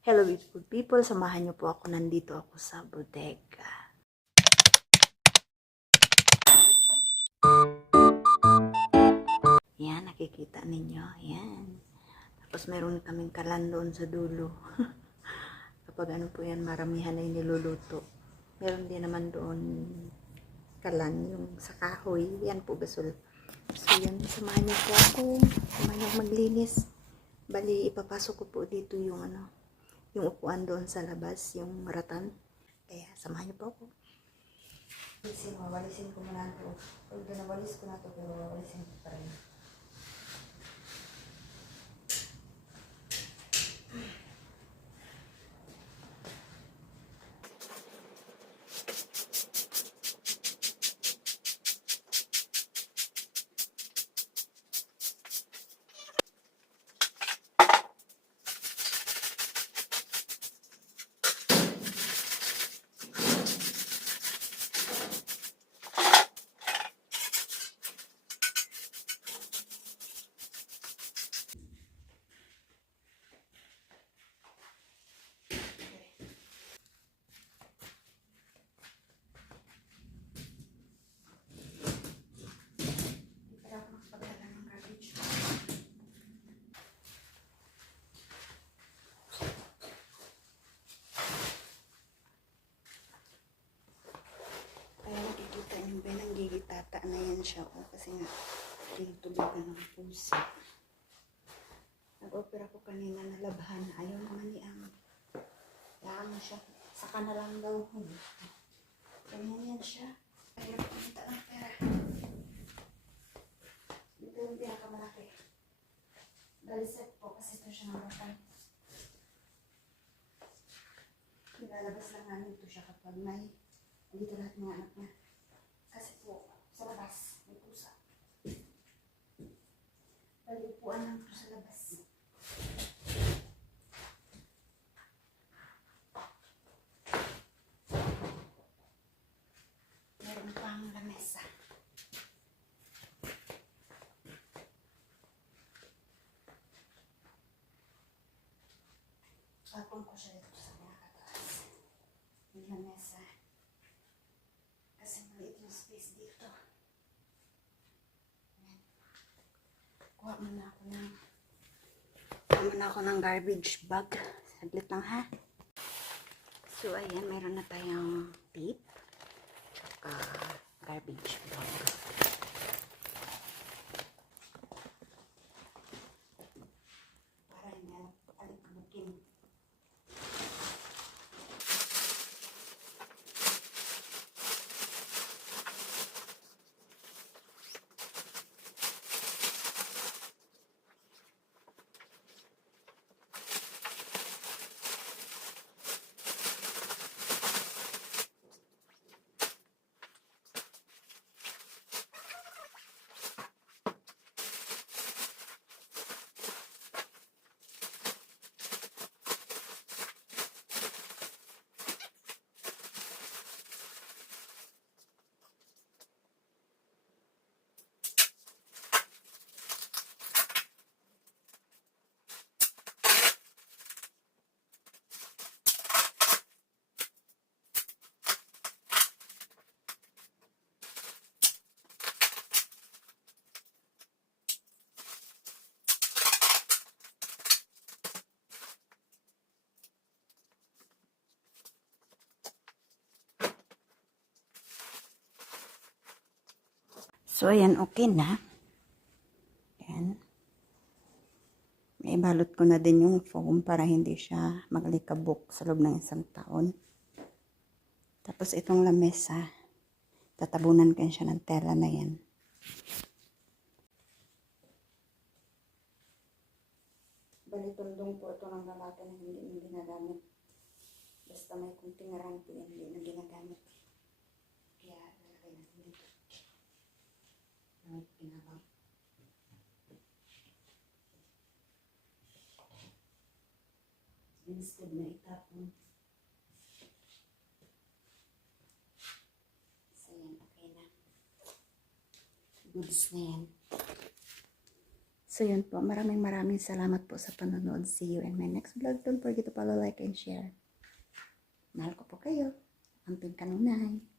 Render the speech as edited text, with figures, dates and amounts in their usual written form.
Hello beautiful people, samahan niyo po ako, nandito ako sa bodega. Yan, nakikita ninyo, yan. Tapos meron kaming kalan doon sa dulo. Kapag ano po yan, maramihan na yung niluluto. Meron din naman doon kalan, yung sa kahoy, yan po gasol. So yan, samahan niyo po ako, samahan niyo ako maglinis. Bali, ipapasok ko po dito yung yung upuan doon sa labas, yung ratan. Kaya, samahan niyo po ako. Walisin ko muna ito. Pag nawalis ko na ito, pero walisin ko pa rin. Gigitata na yan siya kasi nga tinutulogan ng puso. Nag-opera ko kanina na labhan, ayaw naman ni ang lang siya, saka na lang daw ganyan yan siya. Ayaw kumita ng pera. Dito yung pinakamalaki, baliset po kasi ito siya ng batang. Nilalabas lang namin ito siya kapag may dito lahat ng anak niya. Kasi po, sa labas, may pusa. Palipuan lang po sa labas. Meron pang lamesa. Tapon ko siya dito sa pinakataas. Yung lamesa. Kasi maliit yung space dito. Ayan. Kuha muna ako ng garbage bag. Saglit lang ha. So ayan, meron na tayong tape. Tsaka garbage bag. Para hindi alikubukin. So, ayan, okay na. Ayan. Naibalot ko na din yung foam para hindi siya maglikabok sa loob ng isang taon. Tapos, itong lamesa, tatabunan ko siya ng tela na yan. Balitundong po ito ng lalaki na hindi ginagamit. Basta may kunting rampo yan, hindi na ginagamit. Kaya, lalagay natin dito. May pinabang. Instead na itapon. So yan, okay na. Goods na yan. So yun po, maraming salamat po sa panonood. See you in my next vlog. Don't forget to follow, like, and share. Mahal ko po kayo. Amping Kanunay.